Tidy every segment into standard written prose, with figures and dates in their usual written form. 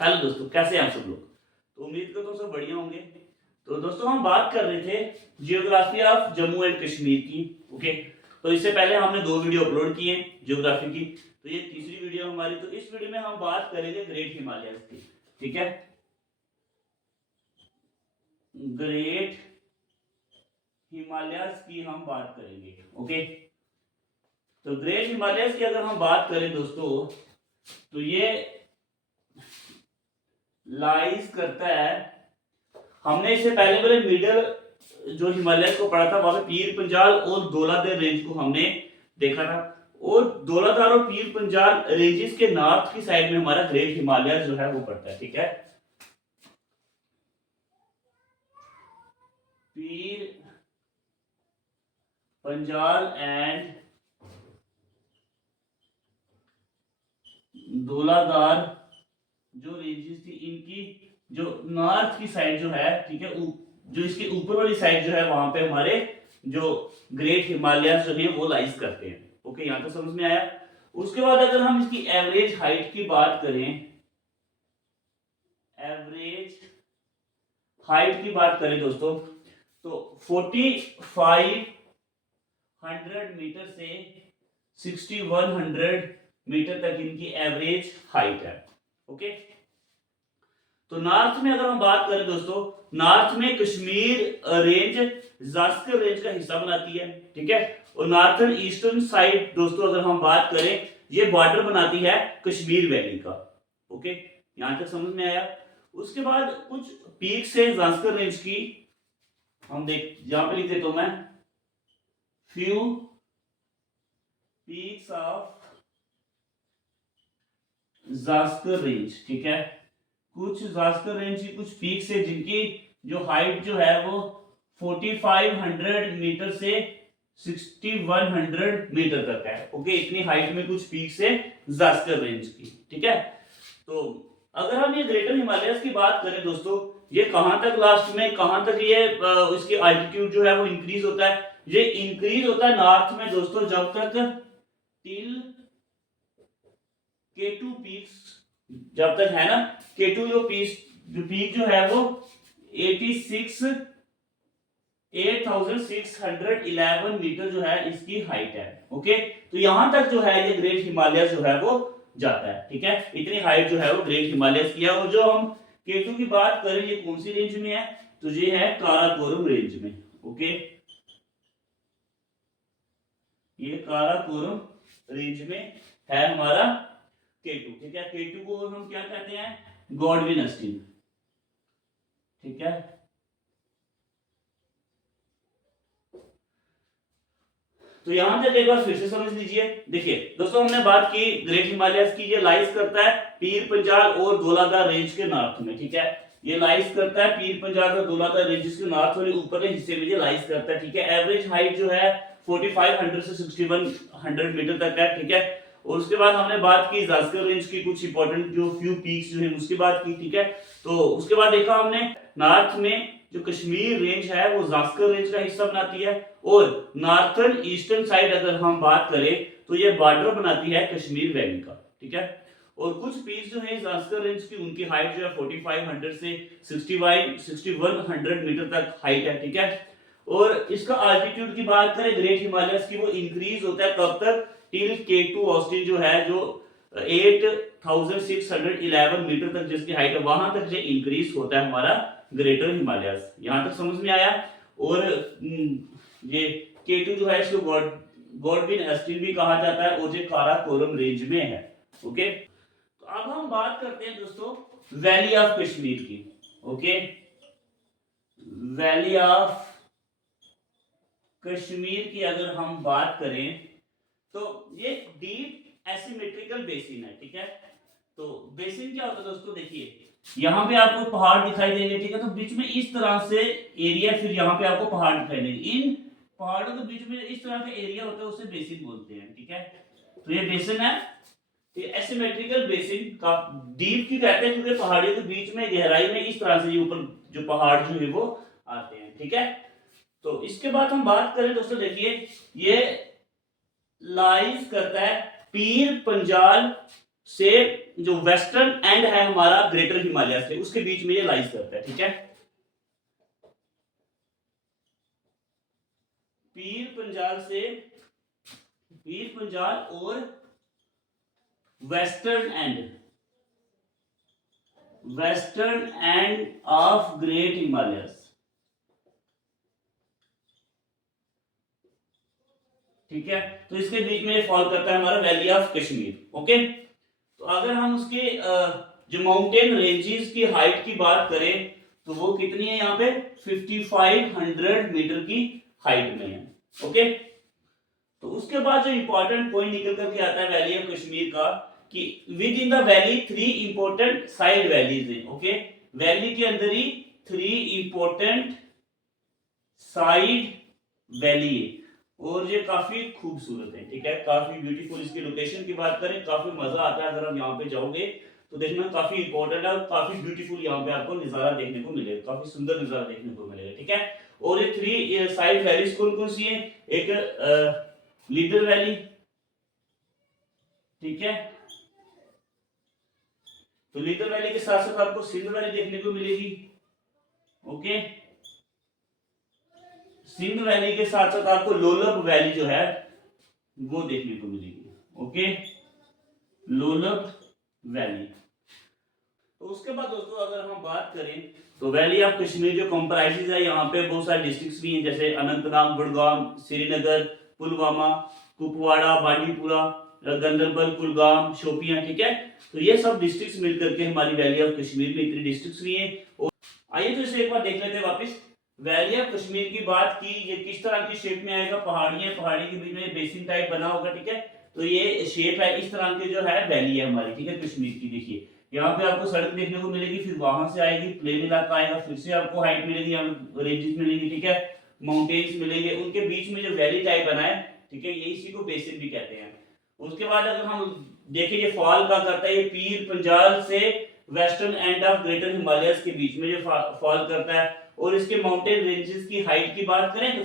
Hello दोस्तों, कैसे हैं आप सब लोग। तो उम्मीद करता हूँ सब बढ़िया होंगे। तो दोस्तों हम बात कर रहे थे geography of Jammu and Kashmir की। ओके, तो इससे पहले हमने 2 वीडियो अपलोड किए जियोग्राफी की, तो ये तीसरी वीडियो हमारी। तो इस वीडियो में हम बात करेंगे ग्रेट हिमालयस की। ठीक है, ग्रेट हिमालयस की हम बात करेंगे। ओके, तो ग्रेट हिमालयस की अगर हम बात करें दोस्तों, तो ये लाइज करता है, हमने इससे पहले वाले मिडल जो हिमालय को पढ़ा था, वहां पे पीर पंजाल और धौलाधार रेंज को हमने देखा था। और धौलाधार और पीर पंजाल रेंजेस के नॉर्थ की साइड में हमारा ग्रेट हिमालय जो है वो पड़ता है। ठीक है, पीर पंजाल एंड धौलाधार जो रेंजेस थी, इनकी जो नॉर्थ की साइड जो है, ठीक है, जो इसके ऊपर वाली साइड जो है, वहां पे हमारे जो ग्रेट हिमालय जो है वो लाइज करते हैं। ओके, यहां तक समझ में आया। उसके बाद अगर हम इसकी एवरेज हाइट की बात करें, एवरेज हाइट की बात करें दोस्तों, तो 4500 मीटर से 6100 मीटर तक इनकी एवरेज हाइट है। ओके, तो नॉर्थ में अगर हम बात करें दोस्तों, नॉर्थ में कश्मीर रेंज जास्कर रेंज का हिस्सा बनाती है। ठीक है, और नॉर्थन ईस्टर्न साइड दोस्तों अगर हम बात करें, ये बॉर्डर बनाती है कश्मीर वैली का। ओके, यहां तक समझ में आया। उसके बाद कुछ पीक से जास्कर रेंज की हम देख, यहां पे लिख देता हूं मैं, few peaks of Zanskar range. ठीक है, कुछ जास्कर रेंज की कुछ पीक्स है जिनकी जो हाइट जो है वो 4500 मीटर से 6100 मीटर तक है। ओके, इतनी हाइट में कुछ पीक्स है जास्कर रेंज की। ठीक है, तो अगर हम ये ग्रेटर हिमालयस की बात करें दोस्तों, ये कहां तक लास्ट में, कहां तक ये इसकी अल्टीट्यूड जो है वो इंक्रीज होता है। ये इंक्रीज होता है नॉर्थ में दोस्तों, जब तक टिल K2 पीक्स, जब तक है ना, K2 जो पीक जो है वो 8611 मीटर जो है इसकी हाइट है। ओके, तो यहां तक जो है ये ग्रेट हिमालय जो है वो जाता है। ठीक है, इतनी हाइट जो है वो ग्रेट हिमालय की है। और जो हम K2 की बात करें, ये कौन सी रेंज में है, तो ये है काराकोरम रेंज में। ओके, ये काराकोरम रेंज में है हमारा K2। ठीक है, K2 को हम क्या कहते हैं, गॉडविन अस्टीन। ठीक है, तो यहां तक एक बार फिर से समझ लीजिए। देखिए दोस्तों, हमने बात की ग्रेट हिमालयस की, ये लाइज करता है पीर पंजाल और धौलाधार रेंज के नॉर्थ में। ठीक है, ये लाइज करता है पीर पंजाल और धौलाधार रेंजेस के नॉर्थ वाले ऊपर के हिस्से में ये लाइज करता है। ठीक है, एवरेज हाइट जो है 4500 से 6100 मीटर तक है। ठीक है, और उसके बाद हमने बात की जास्कर रेंज की, कुछ इंपॉर्टेंट जो फ्यू पीक्स जो है उसकी बात की। ठीक है, तो उसके बाद देखा हमने नॉर्थ में जो कश्मीर रेंज है वो जास्कर रेंज का हिस्सा बनाती है। और नॉर्थन ईस्टर्न साइड अगर हम बात करें, तो ये बॉर्डर बनाती है कश्मीर वैली का। ठीक है, और कुछ पीक्स जो है जास्कर रेंज की, उनकी हाइट जो है 4500 से 6100 मीटर तक हाइट है। ठीक है, और इसका अल्टीट्यूड की बात करें ग्रेट हिमालयस की, वो इंक्रीज होता है कब तक, टिल K2 ऑस्टिन जो है, जो 8611 मीटर तक जिसकी हाइट है, वहां तक जो इंक्रीज होता है हमारा ग्रेटर हिमालयस। यहां तक समझ में आया। और ये K2 जो है इसको गॉडविन अस्टीन भी कहा जाता है, और ये काराकोरम रेंज में है। ओके, तो अब हम बात करते हैं दोस्तों वैली ऑफ कश्मीर की। ओके, वैली ऑफ कश्मीर की अगर हम बात करें, तो ये डीप एसिमेट्रिकल बेसिन है। ठीक है, तो बेसिन क्या होता है दोस्तों, देखिए यहाँ पे आपको पहाड़ दिखाई देंगे। ठीक है, तो बीच में इस तरह से एरिया, फिर यहाँ पे आपको पहाड़ दिखाई देंगे। इन पहाड़ों के बीच में इस तरह का एरिया होता है, उसे बेसिन बोलते हैं। ठीक है, तो ये बेसिन है, ये एसिमेट्रिकल बेसिन का डीप की कहते हैं, क्योंकि पहाड़ियों के बीच में गहराई में इस तरह से ये ऊपर जो पहाड़ जो है वो आते हैं। ठीक है, तो इसके बाद हम बात करें दोस्तों, देखिए ये लाइज करता है पीर पंजाल से जो वेस्टर्न एंड है हमारा ग्रेटर हिमालय से, उसके बीच में ये लाइज करता है, ठीक है। पीर पंजाल और western end of great Himalayas, ठीक है। तो इसके बीच में फॉल करता है हमारा वैली ऑफ कश्मीर, ओके। तो अगर हम उसके जो माउंटेन रेंजेस की हाइट की बात करें तो वो कितनी है यहाँ पे 5500 मीटर की हाइट में है, ओके। तो उसके बाद जो इंपॉर्टेंट पॉइंट निकल करके आता है वैली ऑफ कश्मीर का कि with in the valley 3 important side valleys हैं, ओके। वैली के अंदर ही 3 इंपॉर्टेंट साइड वैली है और ये काफी खूबसूरत है, ठीक है, काफी ब्यूटीफुल। इसकी लोकेशन की बात करें काफी मजा आता है, अगर हम यहाँ पे जाओगे तो देखना काफी इंपॉर्टेंट है और काफी ब्यूटीफुल यहाँ पे आपको नजारा देखने को मिलेगा, काफी सुंदर नजारा देखने को मिलेगा, ठीक है। और ये 3 साइड वैलीज कौन कौन सी है, एक लीडर वैली, ठीक है। तो लीडर वैली के साथ साथ आपको सिंध वैली देखने को मिलेगी, ओके। सिंध वैली के साथ साथ आपको लोलब वैली जो है वो देखने को मिलेगी, ओके, लोलब वैली। तो उसके बाद दोस्तों अगर हम बात करें तो वैली ऑफ कश्मीर जो कंप्राइजेज है, यहाँ पे बहुत सारे डिस्ट्रिक्ट्स भी हैं जैसे अनंतनाग, बड़गाम, श्रीनगर, पुलवामा, कुपवाड़ा, बांडीपुरा, गंदरबल, कुलगाम, शोपियां, ठीक है। तो ये सब डिस्ट्रिक्ट्स मिलकर के हमारी वैली ऑफ कश्मीर में इतनी डिस्ट्रिक्ट्स भी हैं। और आइए तो इसे एक बार देख लेते हैं वापस। वैली ऑफ कश्मीर की बात की, ये किस तरह की शेप में आएगा, पहाड़ी के बीच में बेसिन टाइप बना होगा, ठीक है। तो ये शेप है, इस तरह की जो है वैली है हमारी, ठीक है, कश्मीर की। देखिए यहाँ पे आपको सड़क देखने को मिलेगी, फिर वहां से आएगी प्लेन इलाका आएगा, फिर से आपको हाइट मिलेगी, यहाँ रेंजेस मिलेंगी, ठीक है, माउंटेन्स मिलेंगे, उनके बीच में जो वैली टाइप बना है, ठीक है, ये इसी को बेसिन भी कहते हैं। उसके बाद अगर हम देखें ये फॉल का करता है, ये पीर पंजाल से western end of greater Himalayas के बीच में जो फॉल करता है। और इसके माउंटेन रेंजेस की हाइट की बात करें तो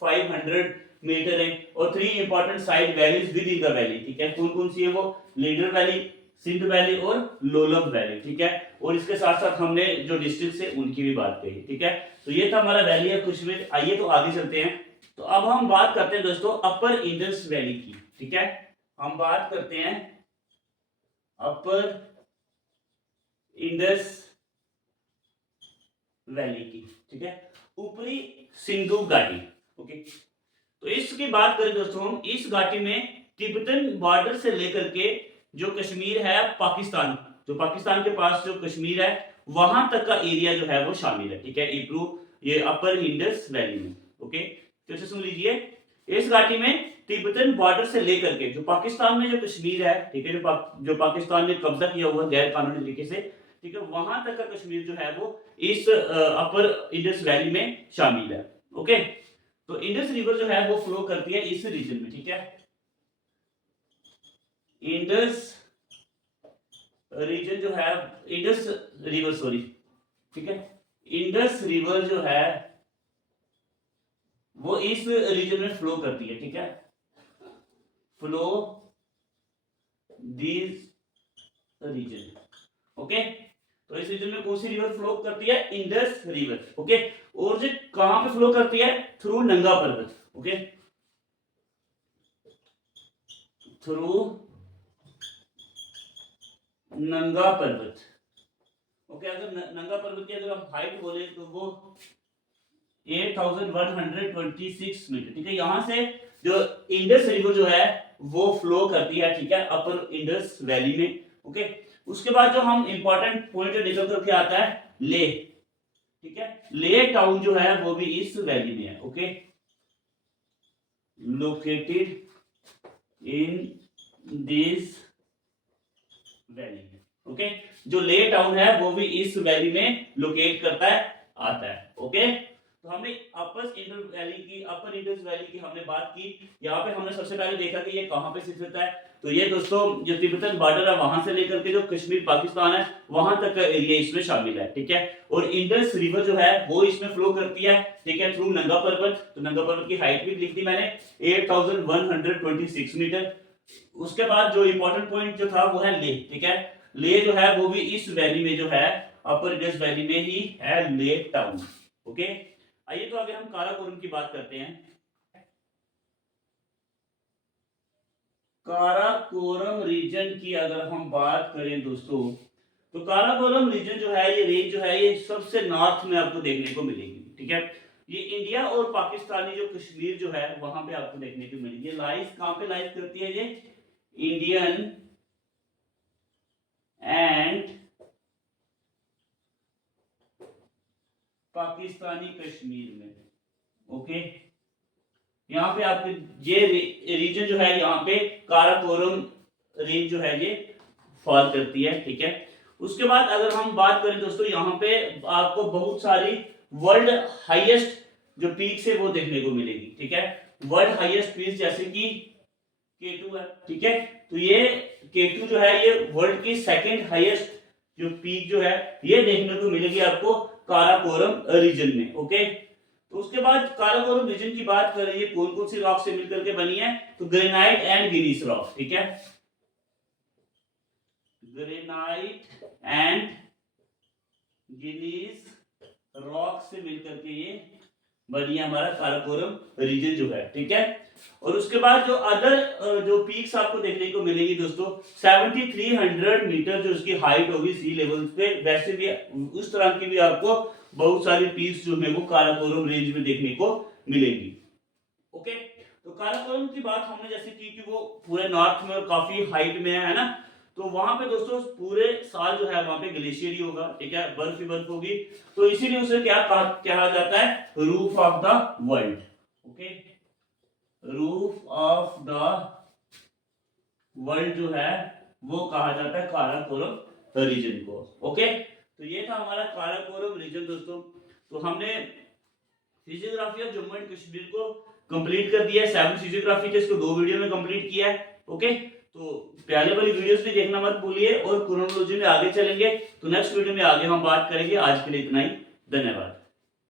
5500 मीटर है। और 3 important side valleys with in the valley, ठीक है, कौन कौन सी है वो, लीडर वैली, सिंध वैली और लोलब वैली, ठीक है। और इसके साथ साथ हमने जो डिस्ट्रिक्ट है उनकी भी बात कही, ठीक है। तो ये था हमारा वैली ऑफ कश्मीर। आइए तो आगे चलते हैं। तो अब हम बात करते हैं दोस्तों अपर इंडस वैली की, ठीक है। हम बात करते हैं अपर इंडस वैली की, ठीक है, ऊपरी सिंधु घाटी, ओके। तो इसकी बात करें दोस्तों हम, इस घाटी में तिब्बतन बॉर्डर से लेकर के जो कश्मीर है पाकिस्तान, जो पाकिस्तान के पास जो कश्मीर है वहां तक का एरिया जो है वो शामिल है, ठीक है, ये अपर इंडस वैली में, ओके। फिर से सुन लीजिए, इस घाटी में तिब्बतन बॉर्डर से लेकर के जो पाकिस्तान में जो कश्मीर है, ठीक है, जो पाकिस्तान ने कब्जा किया हुआ गैर कानूनी तरीके से, ठीक है, वहां तक का कश्मीर जो है वो इस अपर इंडस वैली में शामिल है, ओके। तो इंडस रिवर जो है वो फ्लो करती है इस रीजन में, ठीक है। इंडस रीजन जो है, इंडस रिवर सॉरी, ठीक है, इंडस रिवर जो है वो इस रीजन में फ्लो करती है, ठीक है, फ्लो दिस रीजन, ओके। तो इस रीजन में कौन सी रिवर फ्लो करती है, इंडस रिवर, ओके। और जो कहां पे फ्लो करती है, थ्रू नंगा पर्वत, ओके, थ्रू नंगा पर्वत, ओके। अगर नंगा पर्वत की अगर हम हाइट बोले तो वो 8126 मीटर, ठीक है। यहां से जो इंडस रिवर जो है वो फ्लो करती है, ठीक है, अपर इंडस वैली में, ओके। उसके बाद जो हम इंपॉर्टेंट पॉइंट जो निकल करके आता है लेह, ठीक है, लेह टाउन जो है वो भी इस वैली में है, okay, located in this valley में, ओके। जो लेह टाउन है वो भी इस वैली में लोकेट करता है, आता है, ओके। तो हमने अपर इंडस वैली की हमने बात की। यहाँ पे हमने सबसे पहले देखा कि ये कहाँ पे स्थित है। तो ये दोस्तों जो तिब्बतन बॉर्डर है वहां से लेकर के जो कश्मीर पाकिस्तान है वहां तक का एरिया इसमें शामिल है, ठीक है। और इंडस रिवर जो है वो इसमें फ्लो करती है, ठीक है, थ्रू नंगा पर्वत। तो नंगा पर्वत की हाइट भी लिख दी मैंने 8126 मीटर। उसके बाद जो इंपॉर्टेंट पॉइंट जो था वो है ले, ठीक है। ले जो है वो भी इस वैली में जो है, अपर इंडस वैली में ही है ले टाउन। ओके, आइए तो आगे हम काराकोरम की बात करते हैं। काराकोरम रीजन की अगर हम बात करें दोस्तों, तो काराकोरम रीजन जो है, ये रेंज जो है, ये सबसे नॉर्थ में आपको देखने को मिलेगी, ठीक है। ये इंडिया और पाकिस्तानी जो कश्मीर जो है वहां पे आपको देखने को मिलेगी। ये लाइज कहां पे लाइज करती है? ये इंडियन एंड पाकिस्तानी कश्मीर में। ओके, यहाँ पे आपके ये रीजन जो है, यहाँ पे काराकोरम रेंज जो है ये फॉल करती है, ठीक है। उसके बाद अगर हम बात करें दोस्तों, यहाँ पे आपको बहुत सारी वर्ल्ड हाईएस्ट जो पीक्स है वो देखने को मिलेगी, ठीक है। वर्ल्ड हाईएस्ट पीक जैसे कि K2 है, ठीक है। तो ये K2 जो है ये वर्ल्ड की सेकंड हाईएस्ट जो पीक जो है ये देखने को मिलेगी आपको काराकोरम रीजन में। ओके, तो उसके बाद काराकोरम रीजन की बात करें, ये कौन कौन सी रॉक से मिलकर के बनी है? तो ग्रेनाइट एंड गिनीस रॉक, ठीक है। ग्रेनाइट एंड गिनीस रॉक से मिलकर के ये बनी है हमारा काराकोरम रीजन जो है, ठीक है। और उसके बाद जो अदर जो पीक्स आपको देखने को मिलेगी दोस्तों, 7300 मीटर जो उसकी हाइट होगी सी लेवल पे, वैसे भी उस तरह की भी आपको बहुत सारी पीक्स जो है वो काराकोरम रेंज में देखने को मिलेगी। ओके, तो काराकोरम की बात हमने जैसे की कि वो पूरे नॉर्थ में और काफी हाइट में है ना, तो वहां पे दोस्तों पूरे साल जो है वहां पे ग्लेशियर ही होगा, ठीक है, बर्फ ही बर्फ होगी। तो इसीलिए उसे क्या कहा जाता है? Roof of the world. Okay, roof of the world जो है वो कहा जाता है काराकोरम रीजन को। ओके, तो ये था हमारा काराकोरम रीजन दोस्तों। तो हमने physiography of Jammu and Kashmir को कंप्लीट कर दिया है। 7 फिजियोग्राफी थे, इसको 2 वीडियो में कंप्लीट किया है। ओके, तो पहले वाली वीडियोस भी देखना मत भूलिए और क्रोनोलॉजी में आगे चलेंगे। तो नेक्स्ट वीडियो में आगे हम बात करेंगे। आज के लिए इतना ही, धन्यवाद।